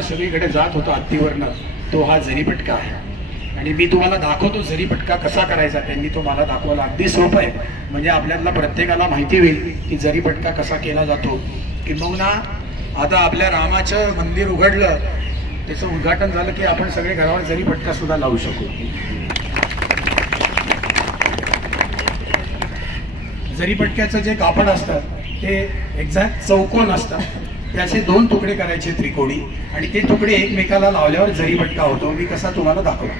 आपण सगळीकडे जात होतो हत्तीवरनं, तो हा जरीपटका आहे. आणि मी तुम्हाला दाखवतो जरीपटका कसा करायचा. त्यांनी तो मला दाखवला. अगदी सोपं आहे. म्हणजे आपल्याला प्रत्येकाला माहिती होईल की जरीपटका कसा केला जातो. किंबहुना आता आपल्या रामाचं मंदिर उघडलं, त्याचं उद्घाटन झालं की आपण सगळे घरावर जरीपटका सुद्धा लावू शकू. जरीपटक्याचं जे कापड असतं ते एक्झॅक्ट चौकोन असतं. त्याचे 2 तुकडे करायचे त्रिकोणी, आणि ते तुकडे एकमेकाला लावल्यावर जरीपटका होतो. मी कसा तुम्हाला दाखवतो.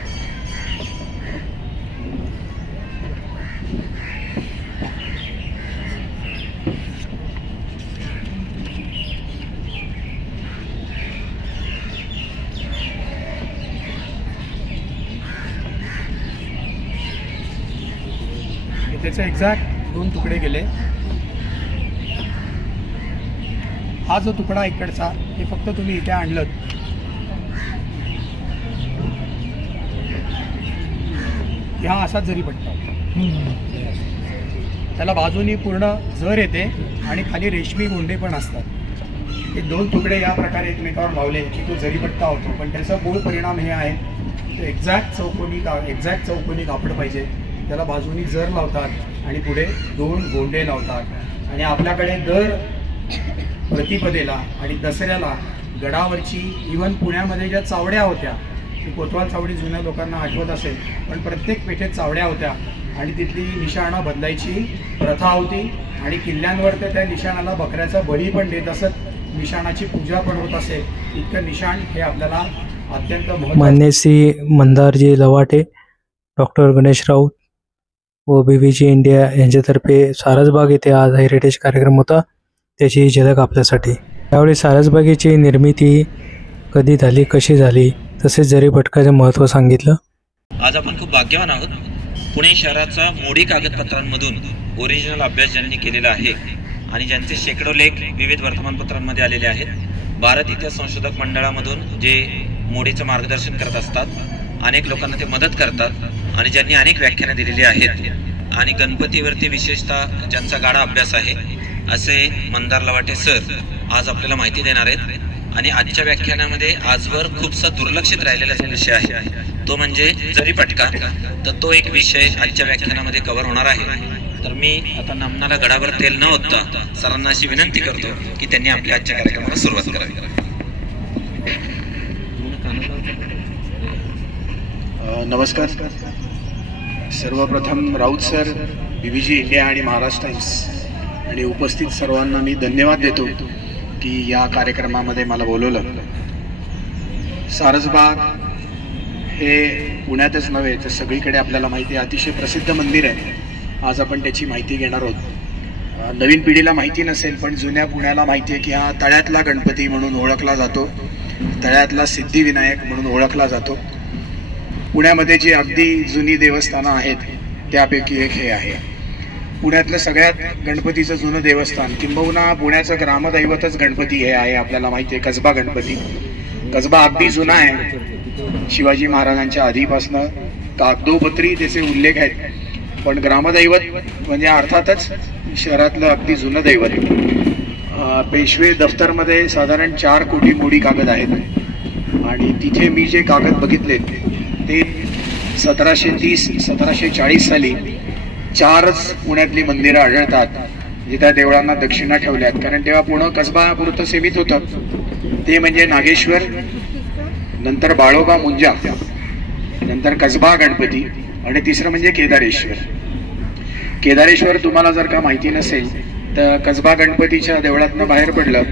त्याचे एक्झॅक्ट 2 तुकडे गेले. हा जो तुकडा इकडचा, हे फक्त तुम्ही इथे आणलं, ह्या असाच जरीपटका. त्याला बाजूनी पूर्ण जर येते आणि खाली रेशमी गोंडे पण असतात. हे 2 तुकडे या प्रकारे एकमेकावर लावले की तो जरीपटका होतो. पण त्याचा मूळ परिणाम हे आहे की एक्झॅक्ट चौकोनी कापड पाहिजे. त्याला बाजूनी जर लावतात आणि पुढे 2 गोंडे लावतात. आणि आपल्याकडे दर प्रतिपदेला आणि दसऱ्याला गडावरची, इव्हन पुण्यामध्ये ज्या चावड्या होत्या, ती कोतवाल चावडी जुन्या लोकांना आठवत असेल, पण प्रत्येक पेठेत चावड्या होत्या आणि तिथली निशाणं बदलायची प्रथा होती. आणि किल्ल्यांवर तर त्या निशाणाला बकऱ्याचा बळी पण देत असत, निशाणाची पूजा पण होत असेल. इतकं निशाण हे आपल्याला अत्यंत मान्य श्री मंदारजी लवाटे, डॉक्टर गणेश राऊत व बीबीजी इंडिया यांच्यातर्फे सारसबाग येथे आज हेरिटेज कार्यक्रम होता, त्याची झलक आपल्यासाठी. त्यावेळी सारसबागेची निर्मिती कधी झाली, कशी झाली, तसेच जरीपटकाचे महत्त्व सांगितलं. आज आपण खूप भाग्यवान आहोत. पुणे शहराचा मोडी कागदपत्रांमधून ओरिजिनल अभ्यास ज्यांनी केलेला आहे आणि ज्यांचे शेकडो लेख विविध वर्तमानपत्रांमध्ये आलेले आहेत. भारत इतिहास संशोधक मंडळामधून जे मोडीचं मार्गदर्शन करत असतात, अनेक लोकांना ते मदत करतात आणि ज्यांनी अनेक व्याख्यानं दिलेली आहेत. आणि गणपतीवरती विशेषतः ज्यांचा गाढा अभ्यास आहे असे मंदार लवाटे सर आज आपल्याला माहिती देणार आहेत. आणि आजच्या व्याख्यानामध्ये आजवर खूपसा दुर्लक्षित राहिलेला विषय आहे, तो म्हणजे जरीपटका. तर तो एक विषय आजच्या व्याख्यानामध्ये कव्हर होणार आहे. तर मी आता नामनाला गडावर तेल न ओतता सरांना अशी विनंती करतो की त्यांनी आपल्या आजच्या कार्यक्रमाला सुरुवात करावी. नमस्कार. सर्वप्रथम राऊत सर, बीबीजी इंडिया आणि महाराष्ट्र टाइम्स आणि उपस्थित सर्वांना मी धन्यवाद देतो की या कार्यक्रमामध्ये मला बोलवलं. सारसबाग हे पुण्यातच नव्हे तर सगळीकडे आपल्याला माहिती आहे, अतिशय प्रसिद्ध मंदिर आहे. आज आपण त्याची माहिती घेणार आहोत. नवीन पिढीला माहिती नसेल, पण जुन्या पुण्याला माहिती आहे की हा तळ्यातला गणपती म्हणून ओळखला जातो, तळ्यातला सिद्धिविनायक म्हणून ओळखला जातो. पुण्यामध्ये जी अगदी जुनी देवस्थानं आहेत त्यापैकी एक हे आहे. पुण्यातलं सगळ्यात गणपतीचं जुनं देवस्थान, किंबहुना पुण्याचं ग्रामदैवतच गणपती हे आहे. आपल्याला माहिती आहे कसबा गणपती. कसबा अगदी जुना आहे, शिवाजी महाराजांच्या आधीपासनं कागदोपत्री त्याचे उल्लेख आहेत. पण ग्रामदैवत म्हणजे अर्थातच शहरातलं अगदी जुनं दैवत. पेशवे दफ्तरमध्ये साधारण 4 कोटी मोडी कागद आहेत आणि तिथे मी जे कागद बघितले ते 1730-1740 साली 4च पुण्यातली मंदिरं आढळतात जे त्या देवळांना दक्षिणा ठेवल्यात. कारण तेव्हा पुणे कसबापुरतं सीमित होतं. ते म्हणजे नागेश्वर, नंतर बाळोबा मुंजा, नंतर कसबा गणपती आणि तिसरं म्हणजे केदारेश्वर. केदारेश्वर तुम्हाला जर का माहिती नसेल तर कसबा गणपतीच्या देवळातनं बाहेर पडलं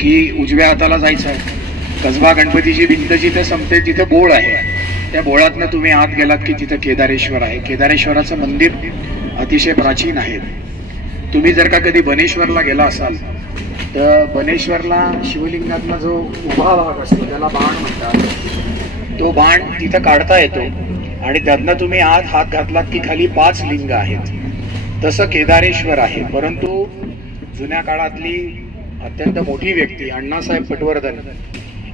की उजव्या हाताला जायचं. कसबा गणपतीची भिंत जिथं संपते तिथं बोळ आहे. त्या बोळातनं तुम्ही आत गेलात की तिथं केदारेश्वर आहे. केदारेश्वराचं मंदिर अतिशय प्राचीन आहे. तुम्ही जर का कधी बनेश्वरला गेला असाल तर बनेश्वरला शिवलिंगातला जो उभा भाग असतो त्याला बाण म्हणतात. तो बाण तिथं काढता येतो आणि त्यातनं तुम्ही आत हात घातलात की खाली 5 लिंग आहेत. तसं केदारेश्वर आहे. परंतु जुन्या काळातली अत्यंत मोठी व्यक्ती अण्णासाहेब पटवर्धन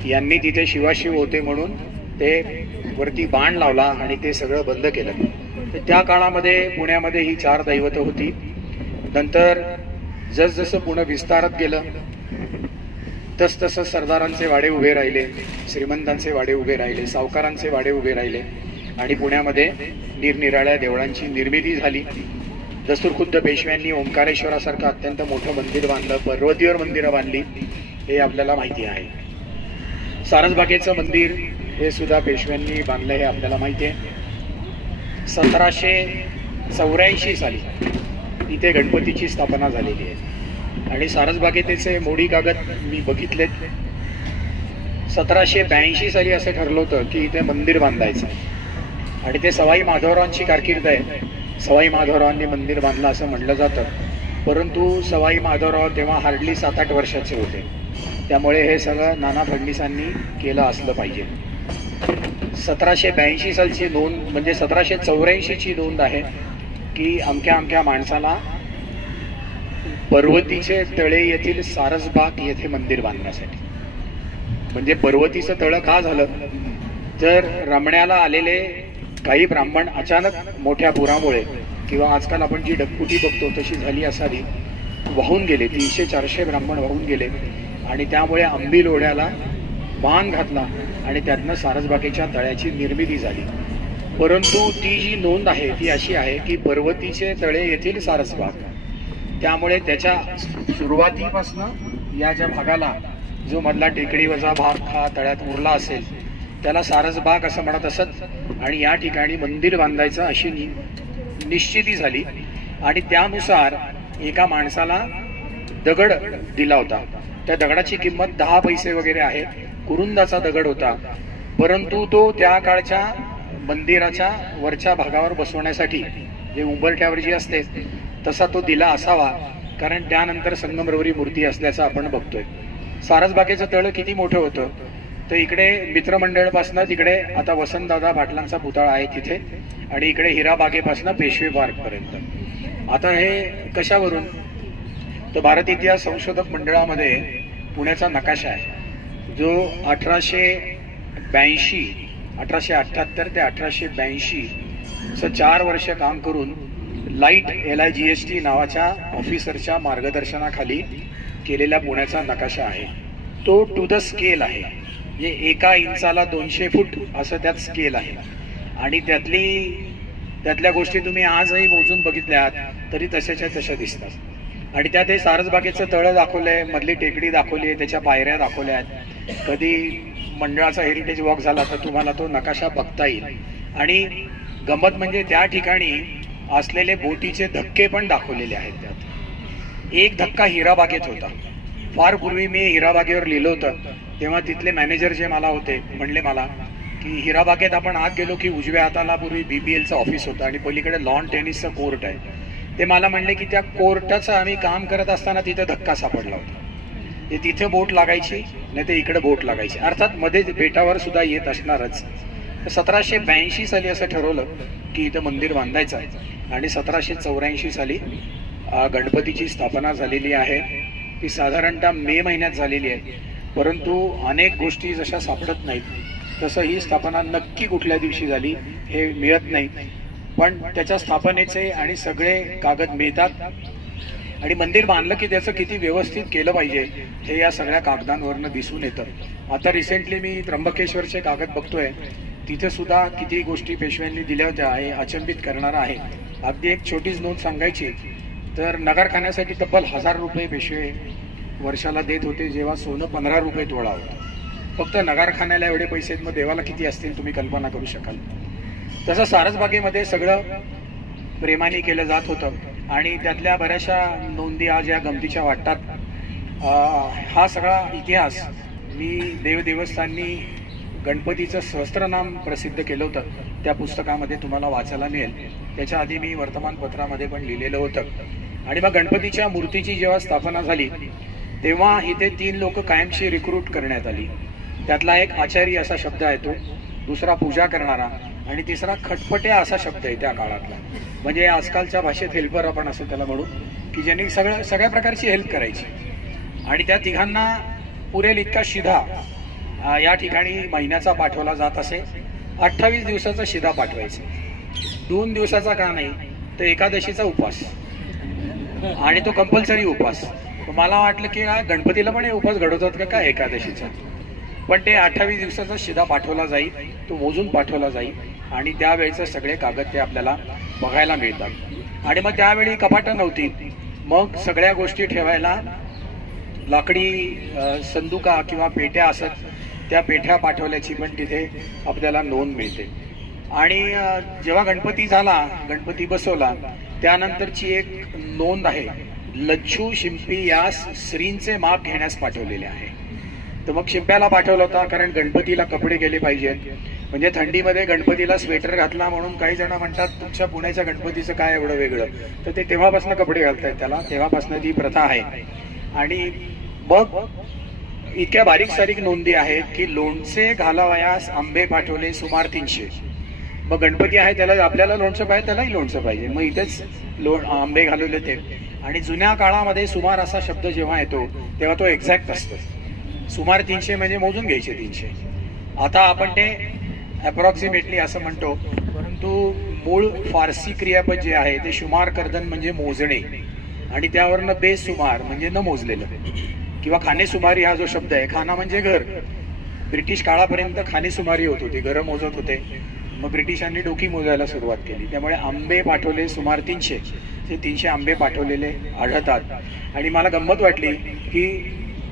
यांनी तिथे शिवाशिव होते म्हणून ते वरती बाण लावला आणि ते सगळं बंद केलं. तर त्या काळामध्ये पुण्यामध्ये ही 4 दैवतं होती. नंतर जसजसं पुणे विस्तारत गेलं तसतसं सरदारांचे वाडे उभे राहिले, श्रीमंतांचे वाडे उभे राहिले, सावकारांचे वाडे उभे राहिले आणि पुण्यामध्ये निरनिराळ्या देवळांची निर्मिती झाली. दस्तूरखुद्द पेशव्यांनी ओंकारेश्वरासारखं अत्यंत मोठं मंदिर बांधलं, पर्वतीवर मंदिरं बांधली, हे आपल्याला माहिती आहे. सारसबागेचं मंदिर हे सुद्धा पेशव्यांनी बांधलं हे आपल्याला माहिती आहे. 1784 साली इथे गणपतीची स्थापना झालेली आहे आणि सारसबागेचे मोडी कागद मी बघितलेत. 1782 साली असं ठरलं होतं की इथे मंदिर बांधायचं आणि ते सवाई माधवरावांची कारकीर्द आहे. सवाई माधवरावांनी मंदिर बांधलं असं म्हटलं जातं, परंतु सवाई माधवराव तेव्हा हार्डली 7-8 वर्षाचे होते, त्यामुळे हे सगळं नाना फडणवीसांनी केलं असलं पाहिजे. 1782 सालची नोंद म्हणजे 1784ची नोंद आहे की अमक्या माणसाला पर्वतीचे तळे येथील सारसबाग येथे मंदिर बांधण्यासाठी. म्हणजे पर्वतीचं तळं का झालं तर रमण्याला आलेले काही ब्राह्मण अचानक मोठ्या पुरामुळे किंवा आजकाल आपण जी ढगफुटी बघतो तशी झाली असावी, वाहून गेले. 300-400 ब्राह्मण वाहून गेले आणि त्यामुळे आंबील ओढ्याला बांध घातला आणि त्यातनं सारसबागेच्या तळ्याची निर्मिती झाली. परंतु ती जी नोंद आहे ती अशी आहे की पर्वतीचे तळे येथील सारसबाग, त्यामुळे त्याच्या सुरुवातीपासून या ज्या भागाला जो मधला टेकडी वजा भाग हा तळ्यात उरला असेल त्याला सारसबाग असं म्हणत असत आणि या ठिकाणी मंदिर बांधायचं अशी निश्चिती झाली आणि त्यानुसार एका माणसाला दगड दिला होता. त्या दगडाची किंमत 10 पैसे वगैरे आहे, कुरुंदाचा दगड होता, परंतु तो त्या काळच्या मंदिराच्या वरच्या भागावर बसवण्यासाठी जे उंबरठ्यावर जी असते तसा तो दिला असावा, कारण त्यानंतर संगमरवरी मूर्ती असल्याचं आपण बघतोय. सारसबागेचं तळ किती मोठं होतं तर इकडे मित्रमंडळपासनं तिकडे आता वसंतदादा पाटलांचा पुतळा आहे तिथे आणि इकडे हिराबागेपासनं पेशवे पार्कपर्यंत. आता हे कशावरून तर भारत इतिहास संशोधक मंडळामध्ये पुण्याचा नकाशा आहे जो 1878 ते 1882 4 वर्ष काम करून लाईट LIGST नावाच्या ऑफिसरच्या मार्गदर्शनाखाली केलेला पुण्याचा नकाशा आहे. तो टू द स्केल आहे, म्हणजे 1 इंचाला 200 फूट असं त्यात स्केल आहे आणि त्यातल्या गोष्टी तुम्ही आजही मोजून बघितल्यात तरी तशाच्या तशा दिसतात. आणि त्यात हे सारसबागेचं तळं दाखवलंय, मधली टेकडी दाखवली आहे, त्याच्या पायऱ्या दाखवल्या आहेत. कधी मंडळाचा हेरिटेज वॉक झाला तर तुम्हाला तो नकाशा बघता येईल. आणि गंमत म्हणजे त्या ठिकाणी असलेले बोटीचे धक्के पण दाखवलेले आहेत. त्यात एक धक्का हिराबागेत होता. फार पूर्वी मी हिराबागेवर लिहिलं होतं तेव्हा तिथले मॅनेजर जे मला होते म्हणले मला की हिराबागेत आपण आत गेलो की उजव्या हाताला पूर्वी BBLचं ऑफिस होतं आणि पलीकडे लॉन टेनिसचं कोर्ट आहे. ते मला म्हणले की त्या कोर्टाचं आम्ही काम करत असताना तिथं धक्का सापडला होता. ते तिथे बोट लागायची नाही ते इकडे बोट लागायची, अर्थात मध्ये बेटावर सुद्धा येत असणारच. 1782 साली असं ठरवलं की इथं मंदिर बांधायचं आहे आणि 1784 साली गणपतीची स्थापना झालेली आहे. ती साधारणतः मे महिन्यात झालेली आहे, परंतु अनेक गोष्टी जशा सापडत नाहीत तसं ही स्थापना नक्की कुठल्या दिवशी झाली हे मिळत नाही, पण त्याच्या स्थापनेचे आणि सगळे कागद मिळतात. आणि मंदिर बांधलं की त्याचं किती व्यवस्थित केलं पाहिजे हे या सगळ्या कागदांवरनं दिसून येतं. आता रिसेंटली मी त्र्यंबकेश्वरचे कागद बघतोय, तिथे सुद्धा किती गोष्टी पेशव्यांनी दिल्या होत्या हे अचंबित करणारं आहे. अगदी एक छोटीच नोंद सांगायची तर नगरखान्यासाठी तब्बल 1000 रुपये पेशवे वर्षाला देत होते, जेव्हा सोनं 15 रुपये तोळा होतं. फक्त नगरखान्याला एवढे पैसे आहेत, मग देवाला किती असतील तुम्ही कल्पना करू शकाल. तसं सारसबागेमध्ये सगळं प्रेमाने केलं जात होतं आणि त्यातल्या बऱ्याचशा नोंदी आज या गमतीच्या वाटतात. हा सगळा इतिहास मी देवस्थाननी गणपतीचं सहस्त्रनाम प्रसिद्ध केलं होतं, त्या पुस्तकामध्ये तुम्हाला वाचायला मिळेल. त्याच्या आधी मी वर्तमानपत्रामध्ये पण लिहिलेलं होतं. आणि मग गणपतीच्या मूर्तीची जेव्हा स्थापना झाली तेव्हा इथे 3 लोक कायमची रिक्रूट करण्यात आली. त्यातला एक आचारी असा शब्द आहे तो, दुसरा पूजा करणारा आणि तिसरा खटपट्या असा शब्द आहे त्या काळातला. म्हणजे आजकालच्या भाषेत हेल्पर आपण असं त्याला म्हणू की ज्यांनी सगळ्या प्रकारची हेल्प करायची. आणि त्या तिघांना पुरेल इतका शिधा या ठिकाणी महिन्याचा पाठवला जात असे. 28 दिवसाचा शिधा पाठवायचा, 2 दिवसाचा का नाही तर एकादशीचा उपास आणि तो कंपल्सरी उपास. मला वाटलं की गणपतीला पण हे उपास घडवतात का काय एकादशीचा, पण ते 28 दिवसाचा शिदा पाठवला जाईल, तो मोजून पाठवला जाईल आणि त्यावेळेचे सगळे कागद ते आपल्याला बघायला मिळतात. आणि मग त्यावेळी कपाटं नव्हती, मग सगळ्या गोष्टी ठेवायला लाकडी संदुका किंवा पेट्या असत, त्या पेट्या पाठवल्याची पण तिथे आपल्याला नोंद मिळते. आणि जेव्हा गणपती झाला, गणपती बसवला, त्यानंतरची एक नोंद आहे, लच्छू शिंपी यास श्रींचे माप घेण्यास पाठवलेले आहे. तर मग शिंप्याला पाठवलं होता, कारण गणपतीला कपडे गेले पाहिजेत. म्हणजे थंडीमध्ये गणपतीला स्वेटर घातला म्हणून काही जण म्हणतात तुमच्या पुण्याच्या गणपतीचं काय एवढं वेगळं, तर ते तेव्हापासून कपडे घालतायत त्याला, तेव्हापासून ती प्रथा आहे. आणि मग इतक्या बारीक सारीक नोंदी आहेत की लोणचे घालावयास आंबे पाठवले सुमार 300. मग गणपती आहे त्याला, आपल्याला लोणचं पाहिजे त्यालाही लोणचं पाहिजे, मग इथेच आंबे घालवले ते. आणि जुन्या काळामध्ये सुमार असा शब्द जेव्हा येतो तेव्हा तो एक्झॅक्ट असतो. सुमार 300 म्हणजे मोजून घ्यायचे 300. आता आपण ते अप्रॉक्सिमेटली असं म्हणतो, परंतु मूळ फारसी क्रियापद जे आहे ते शुमार कर्दन म्हणजे मोजणे, आणि त्यावरनं बेसुमार म्हणजे न मोजलेलं, किंवा खानेसुमारी हा जो शब्द आहे, खाना म्हणजे घर. ब्रिटिश काळापर्यंत खानेसुमारी होत होती, घरं मोजत होते. मग ब्रिटिशांनी डोकी मोजायला सुरुवात केली, त्यामुळे आंबे पाठवले सुमार 300. ते 300 आंबे पाठवलेले आढळतात. आणि मला गंमत वाटली की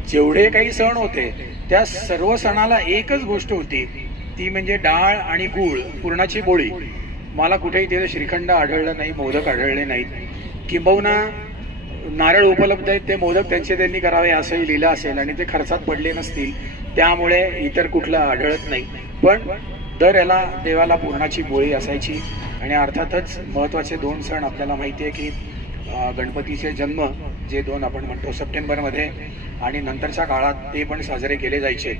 जेवढे काही सण होते त्या सर्व सणाला एकच गोष्ट होती, ती म्हणजे डाळ आणि गूळ, पुरणाची पोळी. मला कुठेही तिथे श्रीखंड आढळलं नाही, मोदक आढळले नाहीत. किंबहुना नारळ उपलब्ध आहेत, ते मोदक त्यांनी करावे असंही लिहिलं असेल आणि ते खर्चात पडले नसतील, त्यामुळे इतर कुठलं आढळत नाही. पण दर याला देवाला पुरणाची पोळी असायची. आणि अर्थातच महत्त्वाचे 2 सण आपल्याला माहिती आहे की गणपतीचे जन्म जे 2 आपण म्हणतो सप्टेंबरमध्ये, आणि नंतरच्या काळात ते पण साजरे केले जायचे.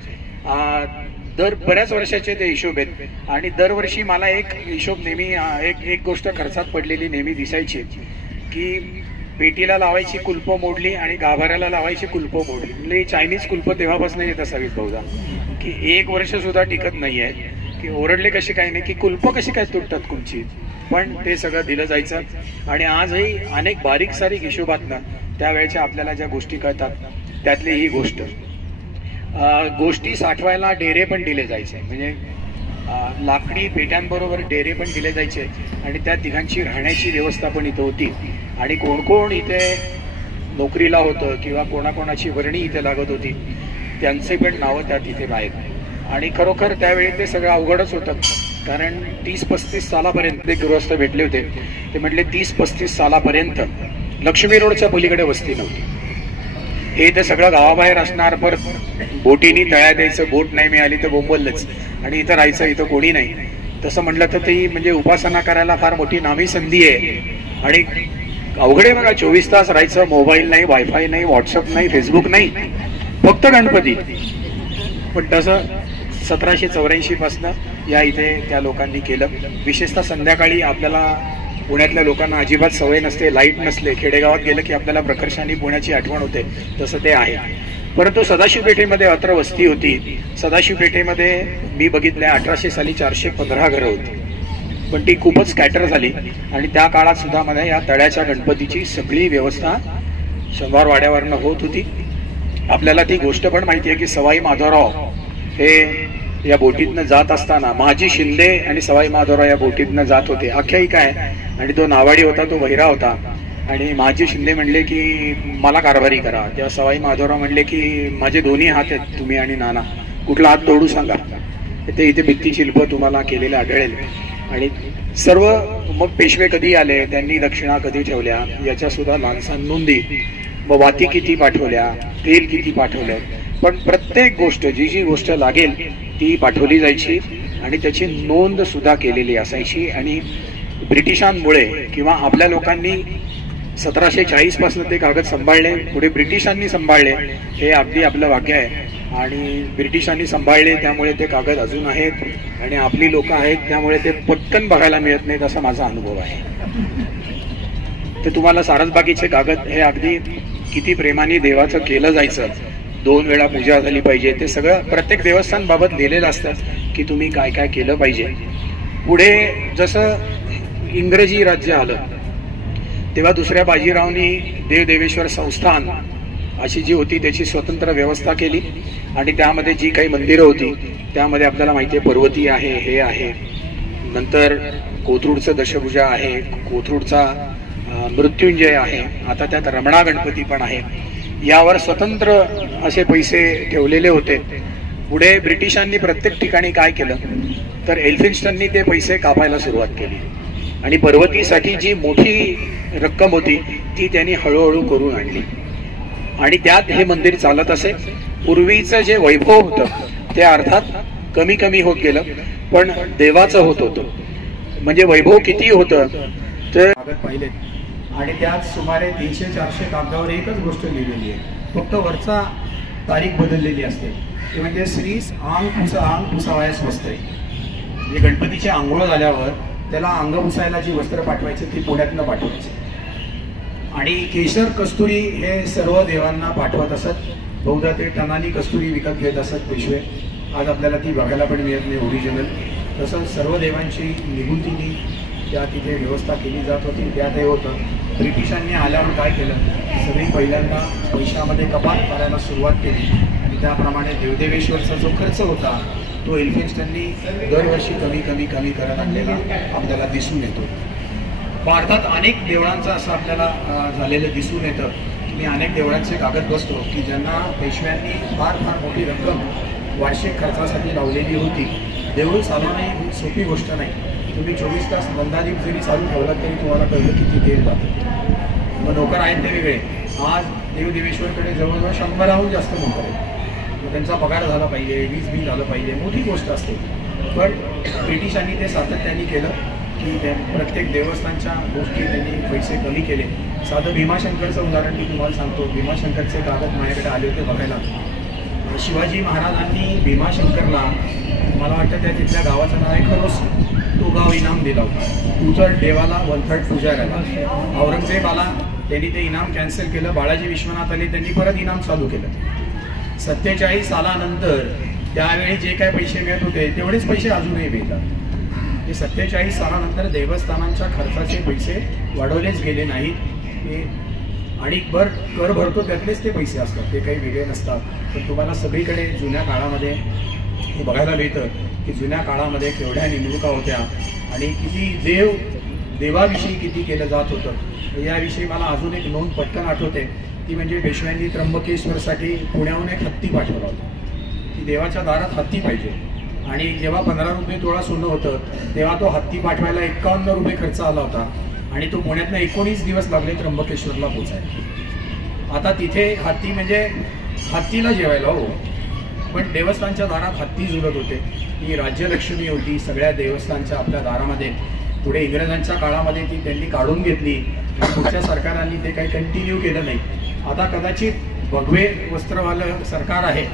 दर बऱ्याच वर्षाचे ते हिशोब आहेत. आणि दरवर्षी मला एक हिशोब नेहमी एक गोष्ट खर्चात पडलेली नेहमी दिसायची की पेटीला लावायची कुलप मोडली आणि गाभाऱ्याला लावायची कुलप मोडली. म्हणजे चायनीज कुलप तेव्हापासून येत असावीत बहुधा, की 1 वर्ष सुद्धा टिकत नाही आहे. की ओरडले कशी काही नाही की कुलप कशी काय तुटतात कुंची, पण ते सगळं दिलं जायचं. आणि आजही अनेक बारीक सारीक हिशोबातनं त्यावेळेच्या आपल्याला ज्या गोष्टी कळतात त्यातली ही गोष्ट. गोष्टी साठवायला डेरे पण दिले जायचे, म्हणजे लाकडी पेट्यांबरोबर डेरे पण दिले जायचे. आणि त्या तिघांची राहण्याची व्यवस्था पण इथं होती. आणि कोण कोण इथे नोकरीला होतं किंवा कोणाकोणाची वर्णी इथे लागत होती त्यांचे पण नावं त्यात इथे आहेत. आणि खरोखर त्यावेळी ते सगळं अवघडच होतं, कारण 30-35 सालापर्यंत ते गृहस्थ भेटले होते. ते म्हटले 30-35 सालापर्यंत लक्ष्मी रोडच्या पलीकडे वस्ती नव्हती. हे तर सगळं गावाबाहेर असणार, पर बोटीनी तळ्यात यायचं, बोट नाही मिळाली तर बोंबलच, आणि इथं राहायचं, इथं कोणी नाही. तसं म्हटलं तर ती म्हणजे उपासना करायला फार मोठी नामी संधी आहे. आणि अवघड आहे बघा, 24 तास राहायचं, मोबाईल नाही, वायफाय नाही, व्हॉट्सअप नाही, फेसबुक नाही, फक्त गणपती. पण तसं 1784 पासनं या इथे त्या लोकांनी केलं. विशेषतः संध्याकाळी आपल्याला पुण्यातल्या लोकांना अजिबात सवय नसते, लाईट नसले, खेडेगावात गेलं की आपल्याला प्रकर्षाने पुण्याची आठवण होते, तसं ते आहे. परंतु सदाशिव पेठेमध्ये अत्र वस्ती होती. सदाशिव पेठेमध्ये मी बघितल्या 1800 साली 415 घरं होती, पण ती खूपच स्कॅटर झाली. आणि त्या काळात सुद्धा मध्ये या तळ्याच्या गणपतीची सगळी व्यवस्था शनिवार वाड्यावरनं होत होती. आपल्याला ती गोष्ट पण माहिती आहे की सवाई माधवराव हे या बोटीतनं जात असताना महाजी शिंदे आणि सवाई माधवराव या बोटीतनं जात होते, आख्यायिका आहे. आणि तो नावाडी होता, तो बहिरा होता. आणि महाजी शिंदे म्हणले की मला कारभारी करा, तेव्हा सवाई माधवराव म्हणले की माझे दोन्ही हात आहेत, तुम्ही आणि नाना, कुठला हात तोडू सांगा. ते इथे भित्ती शिल्प तुम्हाला केलेलं आढळेल. आणि सर्व मग पेशवे कधी आले, त्यांनी दक्षिणा कधी ठेवल्या, याच्या सुद्धा लहानसहान नोंदी. मग वाती किती पाठवल्या, तेल किती पाठवलं, पण प्रत्येक गोष्ट जी गोष्ट लागेल ती पाठवली जायची आणि त्याची नोंद सुद्धा केलेली असायची. आणि ब्रिटिशांमुळे किंवा आपल्या लोकांनी 1740 पासून ते कागद सांभाळले, पुढे ब्रिटिशांनी सांभाळले, हे अगदी आपलं भाग्य आहे. आणि ब्रिटिशांनी सांभाळले त्यामुळे ते कागद अजून आहेत, आणि आपली लोक आहेत त्यामुळे ते पटकन बघायला मिळत नाहीत, असा माझा अनुभव आहे. ते तुम्हाला सारसबागीचे कागद हे अगदी किती प्रेमाने देवाचं केलं जायचं, 2 वेळा पूजा झाली पाहिजे, ते सगळं प्रत्येक देवस्थान बाबत लिहिलेलं असतं की तुम्ही काय काय केलं पाहिजे. पुढे जसं इंग्रजी राज्य आलं तेव्हा दुसऱ्या बाजीरावनी देवदेवेश्वर संस्थान अशी जी होती त्याची स्वतंत्र व्यवस्था केली आणि त्यामध्ये जी काही मंदिरं होती त्यामध्ये आपल्याला माहिती आहे पर्वती आहे, हे आहे, नंतर कोथरूडचं दशभुजा आहे, कोथरूडचा मृत्युंजय आहे, आता त्यात रमणा गणपती पण आहे. यावर स्वतंत्र असे पैसे ठेवलेले होते. पुढे ब्रिटिशांनी प्रत्येक ठिकाणी काय केलं तर एल्फिन्स्टननी ते पैसे कापायला सुरुवात केली आणि पर्वतीसाठी जी मोठी रक्कम होती ती त्यांनी हळूहळू करून आणली आणि त्यात हे मंदिर चालत असे. पूर्वीचं जे वैभव होतं ते अर्थात कमी कमी होत गेलं, पण देवाचं होत होतं. म्हणजे वैभव किती होतं तर कागद पाहिलेत आणि त्यात सुमारे 300-400 कागदावर एकच गोष्ट लिहिलेली आहे, फक्त वरचा तारीख बदललेली असते. ते म्हणजे श्रीस अंग पुसावयास वस्त्रे. म्हणजे गणपतीची आंघोळ झाल्यावर त्याला अंग पुसायला जी वस्त्र पाठवायची ती पुण्यातनं पाठवायची आणि केशर कस्तुरी हे सर्व देवांना पाठवत असत. बहुधा ते टनानी कस्तुरी विकत घेत असत पेशवे. आज आपल्याला ती बघायला पण मिळत नाही ओरिजिनल. तसं सर्व देवांची निगुतीने त्या तिथे व्यवस्था केली जात होती. त्यात हे होतं ब्रिटिशांनी आल्यावर काय केलं, सगळी पहिल्यांदा पैशामध्ये कपात करायला सुरुवात केली आणि त्याप्रमाणे देवदेवेश्वरचा जो खर्च होता तो एल्फिन्स्टननी दरवर्षी कमी करत आणलेला आपल्याला दिसून येतो. भारतात अनेक देवळांचं असं आपल्याला झालेलं दिसून येतं की मी अनेक देवळांचे कागद बसतो की ज्यांना पेशव्यांनी फार मोठी रक्कम वार्षिक खर्चासाठी लावलेली होती. देऊळ चालवणे ही सोपी गोष्ट नाही. तुम्ही 24 तास बंदादीप जरी चालू ठेवला तरी तुम्हाला कळलं किती तेल जातं. मग नोकर आहेत ते वेगळे. आज देवदेवेश्वरकडे जवळजवळ 100हून जास्त नोकर आहेत. मग त्यांचा पगार झाला पाहिजे, वीज बिल झालं पाहिजे, मोठी गोष्ट असते. पण ब्रिटिशांनी ते सातत्याने केलं की प्रत्येक देवस्थानच्या गोष्टी त्यांनी पैसे कमी केले. साधं भीमाशंकरचं उदाहरण मी तुम्हाला सांगतो. भीमाशंकरचे कागद माझ्याकडे आले होते बघायला. शिवाजी महाराजांनी भीमाशंकरला, मला वाटतं त्या तिथल्या गावाचं नाव आहे खरोस, तो गाव इनाम दिला होता. 2/3 देवाला 1/3 पुजाऱ्याला. औरंगजेब आला, त्यांनी ते इनाम कॅन्सल केलं. बाळाजी विश्वनाथ आले, त्यांनी परत इनाम चालू केलं. 47 सालानंतर त्यावेळी जे काय पैसे मिळत होते तेवढेच पैसे अजूनही मिळतात. हे 47 सालानंतर देवस्थानांच्या खर्चाचे पैसे वाढवलेच गेले नाहीत. आणि कर भरतो त्यातलेच ते पैसे असतात, ते काही वेगळे नसतात. पण तुम्हाला सगळीकडे जुन्या काळामध्ये हे बघायला मिळतं की जुन्या काळामध्ये केवढ्या नेमणुका होत्या आणि किती देवाविषयी किती केलं जात होतं. याविषयी मला अजून एक नोंद पटकन आठवते, ती म्हणजे पेशव्यांनी त्र्यंबकेश्वरसाठी पुण्याहून एक हत्ती पाठवला होता की देवाच्या दारात हत्ती पाहिजे. आणि जेव्हा 15 रुपये तोळा सोनं होतं तेव्हा तो हत्ती पाठवायला 51 रुपये खर्च आला होता आणि तो पुण्यातनं 19 दिवस लागले त्र्यंबकेश्वरला पोचायला. आता तिथे हत्ती म्हणजे हत्तीला जेवायला हो, पण देवस्थानच्या दारात हत्ती झुलत होते. ही राज्यलक्ष्मी होती सगळ्या देवस्थानच्या आपल्या दारामध्ये. पुढे इंग्रजांच्या काळामध्ये ती त्यांनी काढून घेतली. पुढच्या सरकारांनी ते काही कंटिन्यू केलं नाही. आता कदाचित भगवे वस्त्रवालं सरकार आहे,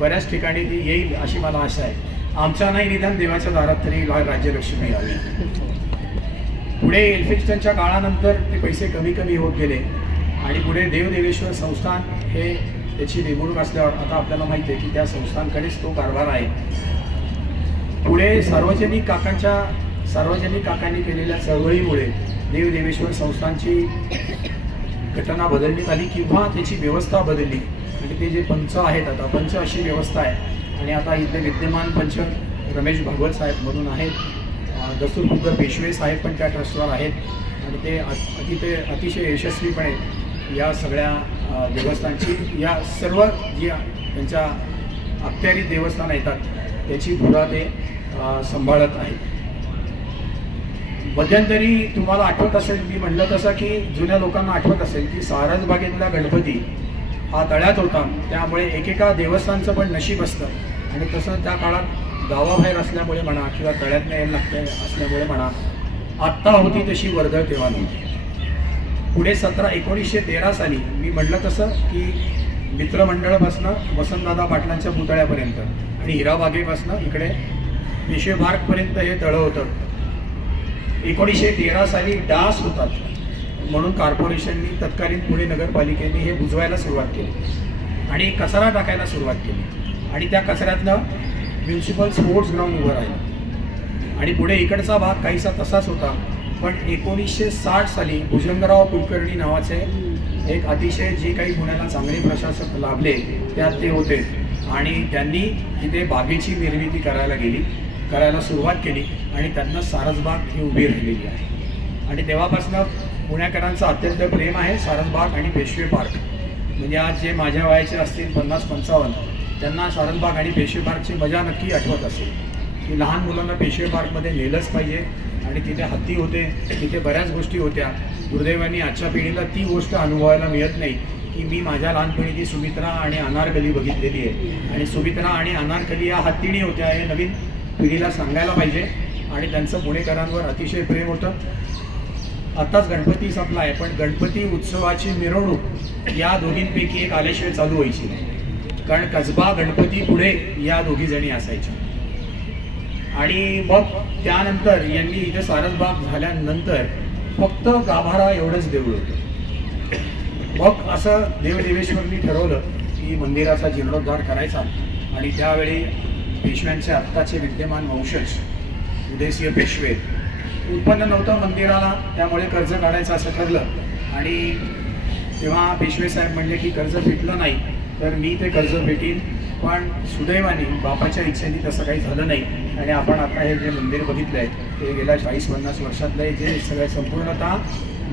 बऱ्याच ठिकाणी ती येईल अशी मला आशा आहे. आमच्या नाही निदान देवाच्या दारात तरी राज्यलक्ष्मी आली. पुढे एल्फिन्स्टनच्या काळानंतर ते पैसे कमी होत गेले आणि पुढे देवदेवेश्वर संस्थान हे त्याची नेमणूक असल्यावर आता आपल्याला माहिती आहे की त्या संस्थांकडेच तो कारभार आहे. पुढे सार्वजनिक काकांनी केलेल्या चळवळीमुळे देवदेवेश्वर संस्थांची घटना बदलण्यात आली किंवा त्याची व्यवस्था बदलली आणि ते जे पंच आहेत, आता पंच अशी व्यवस्था आहे. आणि आता इथले विद्यमान पंच रमेश भागवत साहेब म्हणून आहेत. दस्तूरखुद्द पेशवे साहेब पण त्या ट्रस्टवर आहेत आणि ते अतिशय यशस्वीपणे या सगळ्या देवस्थानची, या सर्व जी त्यांच्या अखत्यारीत देवस्थान येतात त्याची धुरा ते सांभाळत आहेत. मध्यंतरी तुम्हाला आठवत असेल, मी म्हणलं तसं की जुन्या लोकांना आठवत असेल की सारसबागेतला गणपती हा तळ्यात होता, त्यामुळे एकेका देवस्थानचं पण नशीब असतं. आणि तसं त्या काळात गावाबाहेर असल्यामुळे म्हणा किंवा तळ्यात यायला लागतं असल्यामुळे म्हणा, आत्ता होती तशी वर्दळ तेव्हा नव्हती. पुढे 1913 साली मी म्हटलं तसं की मित्रमंडळापासनं वसंतदादा पाटलांच्या पुतळ्यापर्यंत आणि हिराबागेपासनं इकडे पेशवे मार्गपर्यंत हे तळं होतं. 1913 साली डास होतात म्हणून कॉर्पोरेशननी तत्कालीन पुणे नगरपालिकेने हे बुजवायला सुरुवात केली आणि कचरा टाकायला सुरुवात केली आणि त्या कचऱ्यातनं म्युन्सिपल स्पोर्ट्स ग्राउंड उभं राहिलं. आणि पुढे इकडचा भाग काहीसा तसाच होता. पण 1960 साली भुजंगराव कुलकर्णी नावाचे एक अतिशय जे काही पुण्याला चांगले प्रशासक लाभले त्यात ते होते आणि त्यांनी तिथे बागेची निर्मिती करायला सुरुवात केली आणि त्यांना सारसबाग ही उभी राहिलेली आहे. आणि तेव्हापासून पुणेकरांचं अत्यंत प्रेम आहे सारसबाग आणि पेशवे पार्क. म्हणजे आज जे माझ्या वयाचे असतील 50-55 त्यांना सारसबाग आणि पेशवे पार्कची मजा नक्की आठवत असेल की लहान मुलांना पेशवे पार्कमध्ये नेलंच पाहिजे आणि तिथे हत्ती होते, तिथे बऱ्याच गोष्टी होत्या. दुर्दैवाने आजच्या पिढीला ती गोष्ट अनुभवायला मिळत नाही की मी माझ्या लहानपणी ती सुमित्रा आणि अनारकली बघितलेली आहे आणि सुमित्रा आणि अनारकली या हत्तीणी होत्या हे नवीन पिढीला सांगायला पाहिजे. आणि त्यांचं पुणेकरांवर अतिशय प्रेम होतं. आत्ताच गणपती संपला आहे पण गणपती उत्सवाची मिरवणूक या दोघींपैकी एक आल्याशिवाय चालू व्हायची नाही, कारण कसबा गणपती पुढे या दोघी जणी असायच्या. आणि मग त्यानंतर यांनी इथे सारसबाग झाल्यानंतर फक्त गाभारा एवढंच देऊळ होतं. मग असं देवदेवेश्वरनी ठरवलं की मंदिराचा जीर्णोद्धार करायचा आणि त्यावेळी पेशव्यांचे आत्ताचे विद्यमान वंशज उदयसिंह पेशवे उत्पन्न नव्हतं मंदिराला, त्यामुळे कर्ज काढायचं असं ठरलं. आणि तेव्हा पेशवे साहेब म्हणले की कर्ज फिटलं नाही तर मी ते कर्ज भेटीन, पण सुदैवाने बापाच्या इच्छेने तसं काही झालं नाही. आणि आपण आता हे जे मंदिर बघितलं आहे ते गेल्या 40-50 वर्षातलं आहे, जे सगळं संपूर्णतः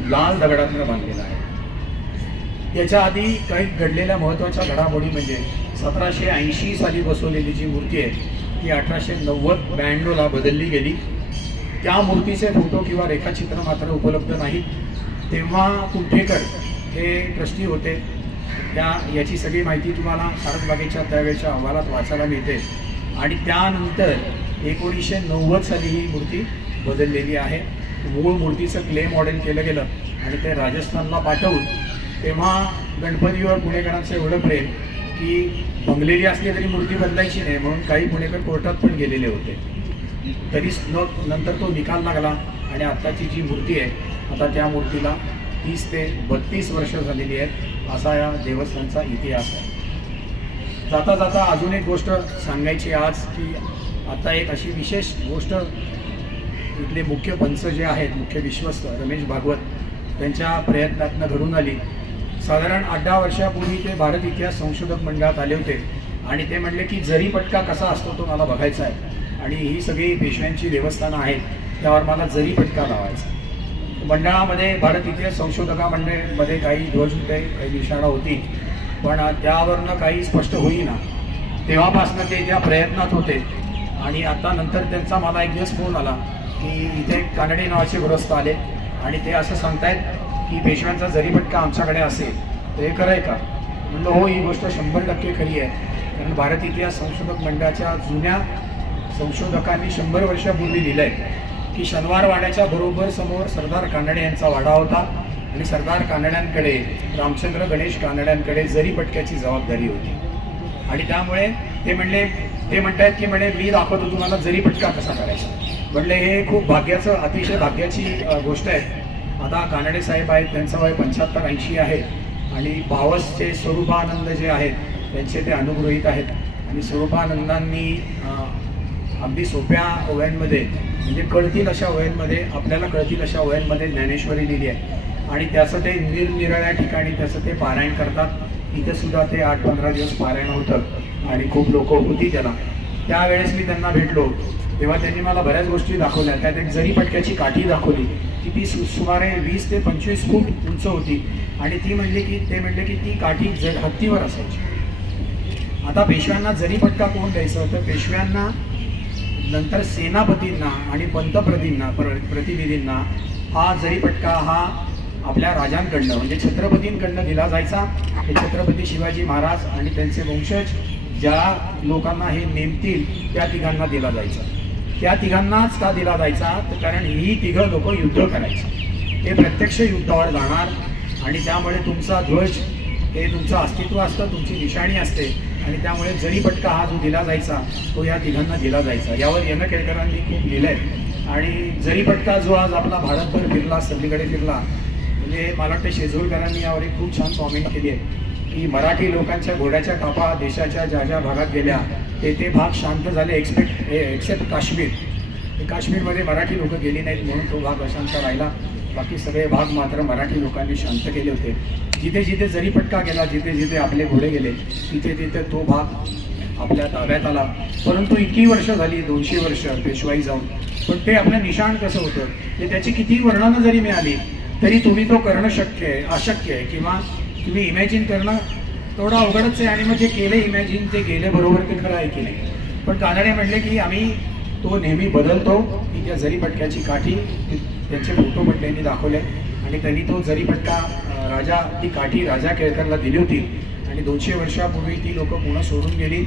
लाल दगडातनं बांधलेलं आहे. याच्या आधी काही घडलेल्या महत्त्वाच्या घडामोडी म्हणजे 1780 साली बसवलेली जी मूर्ती आहे ती 1890-92ला बदलली गेली. त्या मूर्तीचे फोटो किंवा रेखाचित्र मात्र उपलब्ध नाहीत. तेव्हा कुंठेकर हे ट्रस्टी होते, याची सगळी माहिती तुम्हाला सारसबागेच्या त्यावेळेच्या अहवालात वाचायला मिळते. आणि त्यानंतर 1990 साली ही मूर्ती बदललेली आहे. मूळ मूर्तीचं क्ले मॉडेल केलं गेलं आणि ते राजस्थानला पाठवून तेव्हा गणपतीवर पुणेकरांचं एवढं प्रेम की बंगलेली असली तरी मूर्ती बदलायची नाही म्हणून काही पुणेकर कोर्टात पण गेलेले होते. तरी नंतर तो निकाल लागला आणि आत्ताची जी मूर्ती आहे आता त्या मूर्तीला 30 ते 32 वर्ष झालेली आहेत असा या देवस्थानचा इतिहास आहे. जाता जाता अजून एक गोष्ट सांगायची आज की आता एक अशी विशेष गोष्ट इथले मुख्य पंच जे आहेत, मुख्य विश्वस्त रमेश भागवत त्यांच्या प्रयत्नातनं घडून आली. साधारण 8-10 वर्षापूर्वी ते भारत इतिहास संशोधक मंडळात आले होते आणि ते म्हणले की जरी पटका कसा असतो तो मला बघायचा आहे आणि ही सगळी पेशव्यांची देवस्थानं आहेत त्यावर मला जरी पटका लावायचा. मंडळामध्ये भारत इतिहास संशोधका मंडळामध्ये काही ध्वज होते, काही निशाणा होती, पण त्यावरनं काही स्पष्ट होईना. तेव्हापासून ते त्या प्रयत्नात होते. आणि आता नंतर त्यांचा मला एक दिवस फोन आला की इथे कानडे नावाचे गृहस्थ आले आणि ते असं सांगतायत की पेशव्यांचा जरीपटका आमच्याकडे असेल तर हे खरं आहे का? म्हणलं हो, ही गोष्ट 100% खरी आहे. कारण भारत इतिहास संशोधक मंडळाच्या जुन्या संशोधकांनी 100 वर्षापूर्वी लिहिलं आहे की शनिवार वाड्याच्या बरोबर समोर सरदार कानडे यांचा वाडा होता आणि सरदार कानड्यांकडे रामचंद्र गणेश कानड्यांकडे जरीपटक्याची जबाबदारी होती. आणि त्यामुळे ते म्हणतायत की मी दाखवतो तुम्हाला जरीपटका कसा करायचा. म्हणले हे खूप अतिशय भाग्याची गोष्ट आहे. आता कानडे साहेब आहेत, त्यांचं वय 75-80 आहे आणि पावसचे स्वरूपानंद जे आहेत त्यांचे ते अनुगृहीत आहेत. आणि स्वरूपानंदांनी अगदी सोप्या ओव्यांमध्ये म्हणजे कळतील अशा ओव्यांमध्ये आपल्याला कळतील अशा ओव्यांमध्ये ज्ञानेश्वरी लिहिली आहे आणि त्याचं ते निरनिराळ्या ठिकाणी त्याचं ते पारायण करतात. इथे सुद्धा ते 8-15 दिवस पारायण होतं आणि खूप लोक होती त्याला. त्यावेळेस मी त्यांना भेटलो तेव्हा त्यांनी मला बऱ्याच गोष्टी दाखवल्या. त्यात एक जरीपटक्याची काठी दाखवली की ती सुमारे 20 ते 25 फूट उंच होती आणि ते म्हणले की ती काठी हत्तीवर असायची. आता पेशव्यांना जरीपटका कोण द्यायचं तर पेशव्यांना नंतर सेनापतींना आणि प्रतिनिधींना हा जरीपटका हा आपल्या राजांकडनं म्हणजे छत्रपतींकडनं दिला जायचा. हे छत्रपती शिवाजी महाराज आणि त्यांचे वंशज ज्या लोकांना हे नेमतील त्या तिघांना दिला जायचा. त्या तिघांनाच का दिला जायचा तर कारण ही तिघं लोक युद्ध करायची, ते प्रत्यक्ष युद्धावर जाणार आणि त्यामुळे तुमचा ध्वज हे तुमचं अस्तित्व असतं, तुमची निशाणी असते आणि त्यामुळे जरीपटका हा जो दिला जायचा तो या तिघांना दिला जायचा. यावर यन केळकरांनी खूप लिहिलंय. आणि जरीपटका जो आज आपला भारतभर फिरला, सगळीकडे फिरला, म्हणजे मला वाटतं शेजूरकरांनी यावर एक खूप छान कॉमेंट केली आहे की मराठी लोकांच्या घोड्याच्या कापा देशाच्या ज्या भागात गेल्या ते भाग शांत झाले एक्सेप्ट काश्मीर. काश्मीरमध्ये मराठी लोक गेली नाहीत म्हणून तो भाग अशांत राहिला. बाकी सगळे भाग मात्र मराठी लोकांनी शांत केले होते. जिथे जिथे जरीपटका गेला, जिथे जिथे आपले घोडे गेले, तिथे तिथे तो भाग आपल्या ताब्यात आला. परंतु इतकी वर्ष झाली, 200 वर्ष पेशवाई जाऊन, पण ते आपलं निशाण कसं होतं ते त्याची किती वर्णनं जरी मिळाली तरी तुम्ही तो करणं शक्य आहे, अशक्य आहे, किंवा तुम्ही इमॅजिन करणं थोडं अवघडच आहे. आणि मग जे केले इमॅजिन ते गेले बरोबर, ते खरं आहे की नाही. पण कानडे म्हणले की आम्ही तो नेहमी बदलतो, की त्या जरीपटक्याची काठी त्यांचे फोटो पण त्यांनी दाखवले आणि त्यांनी तो जरीपटका राजा, ती काठी राजा केळकरला दिली होती आणि 200 वर्षापूर्वी ती लोक पुन्हा सोडून गेली.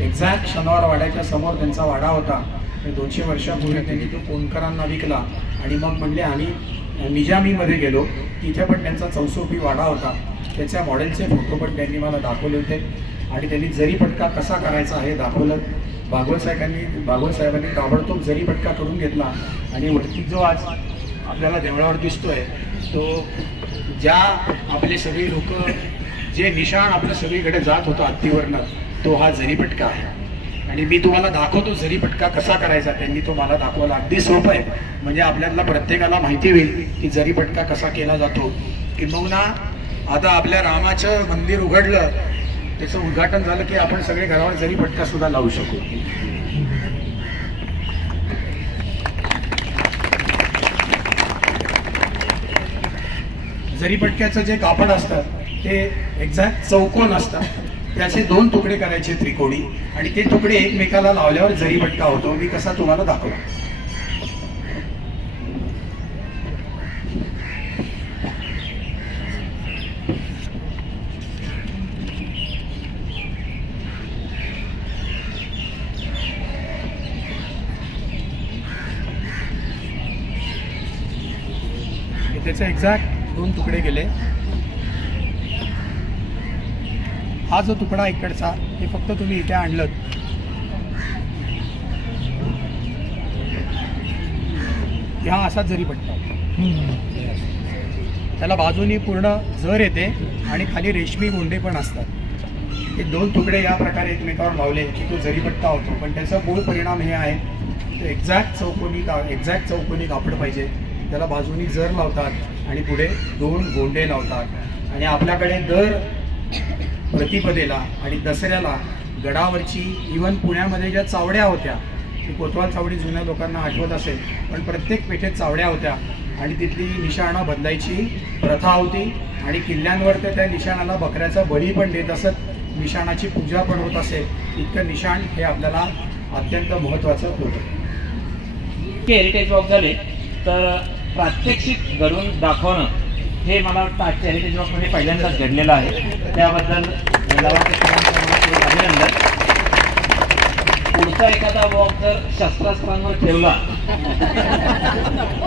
एक्झॅक्ट शनिवार वाड्याच्या समोर त्यांचा वाडा होता आणि 200 वर्षापूर्वी त्यांनी तो कोणकरांना विकला. आणि मग म्हणले आम्ही निजामीमध्ये गेलो, तिथे पण त्यांचा चौसोपी वाडा होता, त्याच्या मॉडेलचे फोटो पण त्यांनी मला दाखवले होते आणि त्यांनी जरीपटका कसा करायचा हे दाखवलं. भागवत साहेबांनी ताबडतोब जरीपटका करून घेतला आणि वरती जो आज आपल्याला देवळावर दिसतोय तो ज्या आपले सगळे लोक जे निशाण आपलं सगळीकडे जात होतं हत्तीवरनं, तो हा जरीपटका आहे. आणि मी तुम्हाला दाखवतो जरीपटका कसा करायचा. त्यांनी तो मला दाखवला. अगदी सोपं आहे, म्हणजे आपल्याला प्रत्येकाला माहिती होईल की जरीपटका कसा केला जातो. किंबहुना आता आपल्या रामाचं मंदिर उघडलं, त्याचं उद्घाटन झालं की आपण सगळे घरावर जरीपटका सुद्धा लावू शकू. जरीपटक्याचं जे कापड असतं ते एक्झॅक्ट चौकोन असतं, त्याचे 2 तुकडे करायचे त्रिकोणी आणि ते तुकडे एकमेकाला लावल्यावर जरीपटका होतो. मी कसा तुम्हाला दाखवतो. त्याचे एक्झॅक्ट 2 तुकडे गेले. हा जो तुकडा इकडचा हे फक्त तुम्ही इथे आणलं, हा असाच जरीपटका, त्याला बाजूनी पूर्ण जर येते आणि खाली रेशमी गोंडे पण असतात. हे 2 तुकडे या प्रकारे एकमेकावर लावले की तो जरीपटका होतो. पण त्याचा मूळ परिणाम हे आहे, एक्झॅक्ट चौकोनी कापड पाहिजे, त्याला बाजूनी जर लावतात आणि पुढे 2 गोंडे लावतात. आणि आपल्याकडे दर प्रतिपदेला आणि दसऱ्याला गडावरची, इव्हन पुण्यामध्ये ज्या चावड्या होत्या, ती कोतवाल चावडी जुन्या लोकांना आठवत असेल, पण प्रत्येक पेठेत चावड्या होत्या आणि तिथली निशाणं बदलायची प्रथा होती. आणि किल्ल्यांवर तर त्या निशाणाला बकऱ्याचा बळी पण देत असत, निशाणाची पूजा पण होत असेल. इतकं निशाण हे आपल्याला अत्यंत महत्त्वाचं होतं. हेरिटेज वॉक झाले तर प्रात्यक्षिक घडून दाखवणं हे मला वाटतं आजच्या हेरिटेज वॉकमध्ये पहिल्यांदाच घडलेलं आहे. त्याबद्दल अभिनंदन. पुढचा एखादा वॉक जर शस्त्रास्त्रांवर ठेवला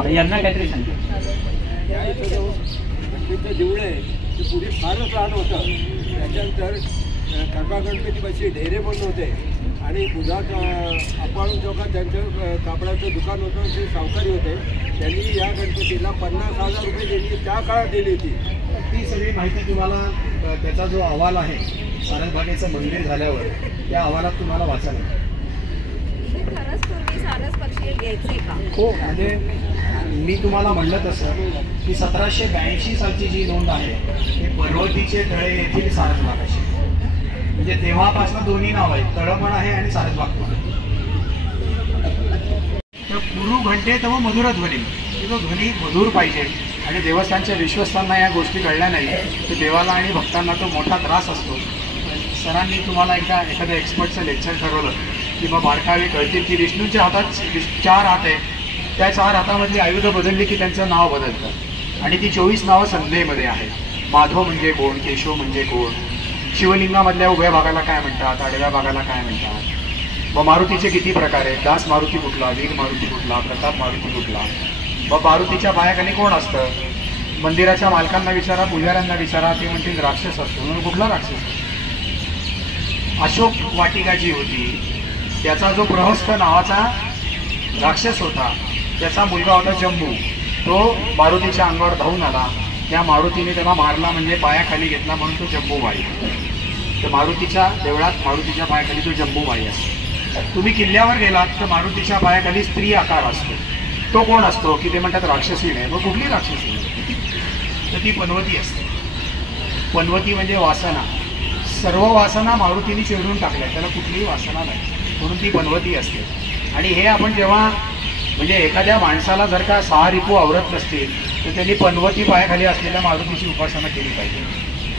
यांना काहीतरी सांगतो. देऊळ आहे ते पुढे फारच लहान होतं. त्याच्यानंतर कर्मा गणपतीपाशी ढेरे पण होते आणि दुधात आपण जेव्हा त्यांचं कापडाचं दुकान होतं ते सावकारी होते. त्यांनी या गणपतीला 50,000 रुपये दिली, त्या काळात दिली होती. ती सगळी माहिती तुम्हाला, त्याचा जो अहवाल आहे सारसबागेचं मंदिर झाल्यावर, त्या अहवालात तुम्हाला वाचायला. हो, म्हणजे मी तुम्हाला म्हणलं तसं की 1782 सालची जी नोंद आहे ते पर्वतीचे तळे येथील सारसबागाची, म्हणजे तेव्हापासून दोन्ही नाव आहेत, तळ पण आहे आणि सारसबाग पण. तर पुरू घंटे तेव्हा मधुर ध्वनी, तो ध्वनी मधुर पाहिजे. आणि देवस्थानच्या विश्वस्तांना या गोष्टी कळल्या नाही तर देवाला आणि भक्तांना तो मोठा त्रास असतो. सरांनी तुम्हाला एकदा एखाद्या एक्सपर्टचं लेक्चर ठरवलं की मग बारकावे कळतील की विष्णूच्या हातात 4 हात आहेत, त्या 4 हातामधली आयुधं बदलली की त्यांचं नाव बदलतं. आणि ती 24 नावं संज्ञेमध्ये आहेत. माधव म्हणजे कोण, केशव म्हणजे कोण, शिवलिंगामधल्या उभ्या भागाला काय म्हणतात, आडव्या भागाला काय म्हणतात, व मारुतीचे किती प्रकार आहेत, दास मारुती कुठला, वीर मारुती कुठला, प्रताप मारुती कुठला, व मारुतीच्या पायाखाली कोण असतं. मंदिराच्या मालकांना विचारा, पुजाऱ्यांना विचारा, ते म्हणतील राक्षस असतो. म्हणून कुठला राक्षस. अशोक वाटिका जी होती त्याचा जो प्रहस्त नावाचा राक्षस होता, त्याचा मुलगा होता जम्बू. तो मारुतीच्या अंगावर धावून आला, त्या मारुतीने त्याला मारला, म्हणजे पायाखाली घेतला, म्हणून तो जम्बूबाई. तर मारुतीच्या देवळात मारुतीच्या पायाखाली तो जम्बूबाई असतो. तुम्ही किल्ल्यावर गेलात तर मारुतीच्या पायाखाली स्त्री आकार असतो. तो कोण असतो की ते म्हणतात राक्षसी नाही. मग कुठली राक्षसी? तर ती पनवती असते. पनवती म्हणजे वासना. सर्व वासना मारुतीने चिरडून टाकल्या, त्याला कुठलीही वासना नाही, म्हणून ती पनवती असते. आणि हे आपण जेव्हा म्हणजे एखाद्या माणसाला जर का 6 रिपू आवरत नसतील तर त्यांनी पनवती पायाखाली असलेल्या मारुतीची उपासना केली पाहिजे,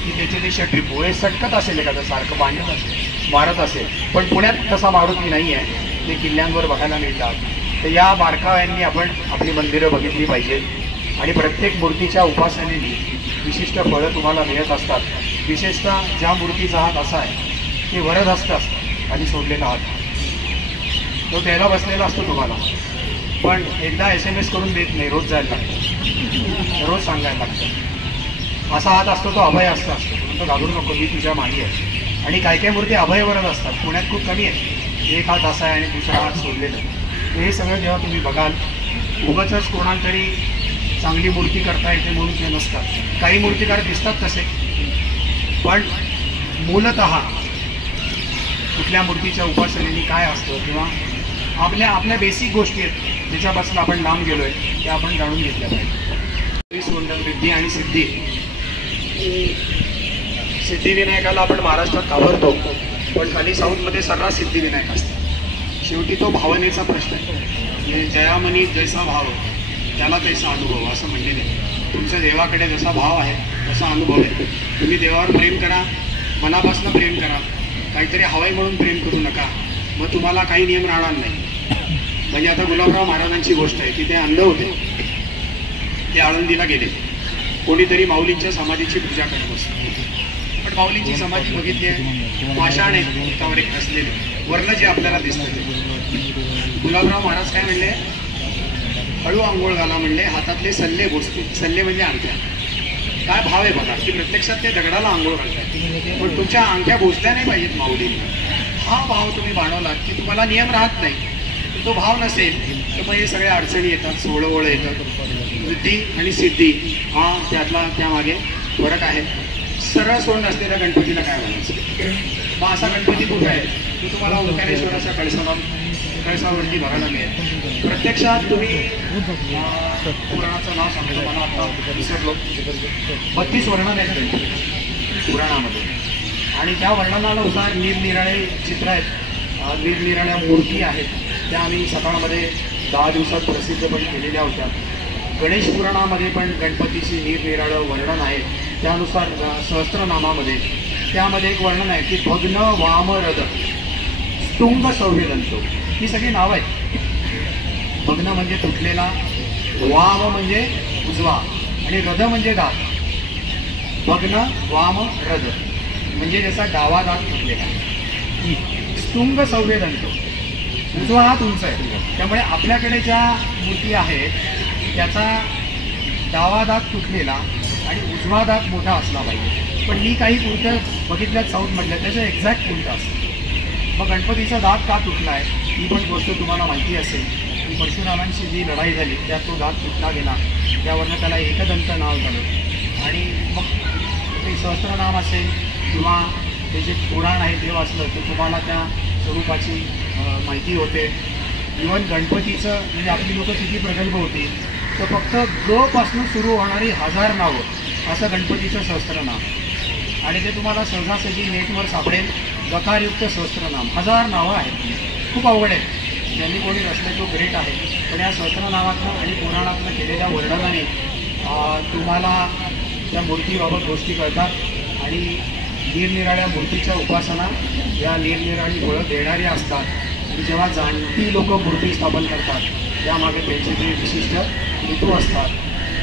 की त्याचे ते 6 रिपू हे सटकत असेल, एखादं सारखं बांधत असेल, मारत असेल. पण पुण्यात तसा मारुती नाही आहे, ते किल्ल्यांवर बघायला मिळतात. तर या बारकाव्यांनी आपण आपली मंदिरं बघितली पाहिजेत. आणि प्रत्येक मूर्तीच्या उपासनेने विशिष्ट फळं तुम्हाला मिळत असतात. विशेषतः ज्या मूर्तीचा हात असा आहे ते वरदहस्त असतं आणि सोडलेला हात तो द्यायला बसलेला असतो तुम्हाला, पण एकदा SMS करून देत नाही, रोज जायला लागतं, रोज सांगायला लागतं. असा हात असतो तो अभय असतो, तो घाबरू नको, मी तुझ्या मागे आहे. आणि काही काही मूर्ती अभयवरच असतात, पुण्यात खूप कमी आहे. एक हात असा आहे आणि दुसरा हात सोडलेला. हे सगळं जेव्हा तुम्ही बघाल, उगाचच कोणाला तरी चांगली मूर्ती करता येते म्हणून ते नसतात. काही मूर्तिकार दिसतात तसे, पण मूलतः कुठल्या मूर्तीच्या उपासनेने काय असतं किंवा आपल्या बेसिक गोष्टी आहेत ज्याच्यापासून आपण लांब गेलो आहे त्या आपण जाणून घेतल्या पाहिजे. रिद्धी आणि सिद्धी. सिद्धिविनायकाला आपण महाराष्ट्रात घाबरतो, पण खाली साऊथमध्ये सर्रास सिद्धिविनायक असतात. शेवटी तो भावनेचा प्रश्न आहे. म्हणजे जयामनी जैसा भाव त्याला तैसा अनुभव असं म्हणलेलं आहे. तुमच्या देवाकडे जसा भाव आहे तसा अनुभव आहे. तुम्ही देवावर प्रेम करा, मनापासून प्रेम करा, काहीतरी हवाई म्हणून प्रेम करू नका, मग तुम्हाला काही नियम राहणार नाही. म्हणजे आता गुलाबराव महाराजांची गोष्ट आहे की ते अंध होते, ते आळंदीला गेले. कोणीतरी माऊलींच्या समाधीची पूजा करत असते, पण माऊलींची समाधी बघितली आहे, पाषाण आहे, त्यावर एक असलेले वर्ण जे आपल्याला दिसतं ते. गुलाबराव महाराज काय म्हणले, हळू आंघोळ घाला म्हणले, हातातले सल्ले बोचतील. सल्ले म्हणजे अंगठ्या. काय भाव आहे बघा, की प्रत्यक्षात ते दगडाला आंघोळ घालतात, पण तुमच्या अंगठ्या बोचल्या नाही पाहिजेत माऊलींना. हा भाव तुम्ही बाणवलात की तुम्हाला नियम राहत नाही. तो भाव नसेल तर मग हे सगळ्या अडचणी येतात, सोळवळ येतात. वृद्धी आणि सिद्धी हा त्यातला त्यामागे फरक आहे. सरळ सोड नसलेल्या गणपतीला काय म्हणायचं? मग असा गणपती कुठे आहे तो तुम्हाला ओंकारेश्वराच्या कळसावरती बघायला मिळेल. प्रत्यक्षात तुम्ही पुराणाचं नाव सांगतो, मला आता विसरलो. 32 वर्णन आहेत गणपती पुराणामध्ये, आणि त्या वर्णनानुसार निरनिराळे चित्र आहेत, निरनिराळ्या मूर्ती आहेत. त्या आम्ही सकाळमध्ये 10 दिवसात प्रसिद्ध पण केलेल्या होत्या. गणेश पुराणामध्ये पण गणपतीची निरनिराळं वर्णन आहे. त्यानुसार सहस्त्रनामामध्ये त्यामध्ये एक वर्णन आहे की भग्न वामरद स्तुंग संवेदनतो. ही सगळी नावं आहेत. भग्न म्हणजे तुटलेला, वाम म्हणजे उजवा, आणि रद म्हणजे दात. भग्न वाम रद म्हणजे जसा डावा दात तुटलेला. स्तुंग संवेदनतो, उजवा हात उंच आहे. त्यामुळे आपल्याकडे ज्या मूर्ती आहेत त्याचा डावा दात तुटलेला आणि उजवा दात मोठा असला पाहिजे. पण मी काही मूर्त्या बघितल्यात साऊथमधल्या, त्याचं एक्झॅक्ट उलट असतं. मग गणपतीचा दात का तुटला आहे ही पण गोष्ट तुम्हाला माहिती असेल की परशुरामांची जी लढाई झाली त्यात तो दात तुटला गेला, त्यावरनं त्याला एकदंत नाव झालं. आणि मग ते सहस्त्रनाम असेल किंवा ते जे पुराण आहे ते वाचलं तर तुम्हाला त्या स्वरूपाची माहिती होते. इव्हन गणपतीचं म्हणजे आपली लोकं किती प्रगल्भ होती, तर फक्त ग पासून सुरू होणारी 1000 नावं असं गणपतीचं सहस्त्रनाम. आणि ते तुम्हाला सहजासहजी नेटवर सापडेल. गकारयुक्त सहस्त्रनाम 1000 नावं आहेत. खूप अवघड आहे, ज्यांनी कोणी रचले तो ग्रेट आहे. पण या सहस्त्रनामातनं आणि पुराणातनं केलेल्या वर्णनाने तुम्हाला त्या मूर्तीबाबत गोष्टी कळतात. आणि निरनिराळ्या मूर्तीच्या उपासना या निरनिराळी फळं देणारी असतात. आणि जेव्हा जाणती लोक मूर्ती स्थापन करतात त्यामागे त्यांचे जे विशिष्ट हेतू असतात.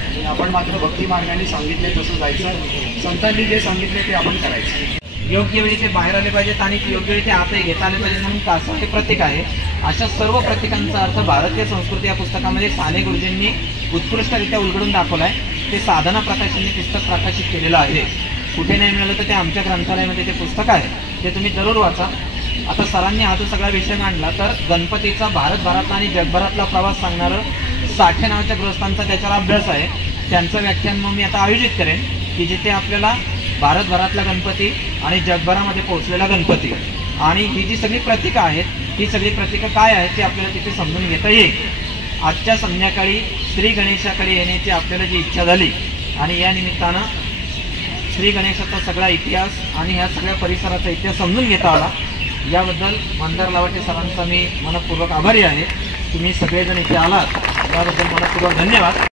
आणि आपण मात्र भक्ती मार्गाने सांगितले तसं जायचं, संतांनी जे सांगितले ते आपण करायचं. योग्य वेळी ते बाहेर आले पाहिजेत आणि योग्य वेळी ते आतही घेता आले पाहिजे म्हणून कासव हे प्रतीक आहे. अशा सर्व प्रतीकांचा अर्थ भारतीय संस्कृती या पुस्तकामध्ये साने गुरुजींनी उत्कृष्टरित्या उलगडून दाखवला आहे. ते साधना प्रकाशनने पुस्तक प्रकाशित केलेलं आहे. कुठे नाही मिळालं तर ते आमच्या ग्रंथालयामध्ये ते पुस्तक आहे, ते तुम्ही जरूर वाचा. आता सरांनी हा जो सगळा विषय मांडला तर गणपतीचा भारतभरातला आणि जगभरातला प्रवास सांगणारं साठे नावाच्या गृहस्थांचा त्याच्यावर अभ्यास आहे. त्यांचं व्याख्यान मग मी आता आयोजित करेन की जिथे आपल्याला भारतभरातला गणपती आणि जगभरामध्ये पोहोचलेला गणपती आणि ही जी सगळी प्रतीकं आहेत, ही सगळी प्रतीकं काय आहेत ते आपल्याला तिथे समजून घेता येईल. आजच्या संध्याकाळी श्री गणेशाकडे येण्याची आपल्याला जी इच्छा झाली आणि या निमित्तानं श्री गणेशाचा सगळा इतिहास आणि ह्या सगळ्या परिसराचा इतिहास समजून घेता आला, याबद्दल मंदार लावाटे सरांचा मी मनपूर्वक आभारी आहे. तुम्ही सगळेजण इथे आलात याबद्दल मनपूर्वक धन्यवाद.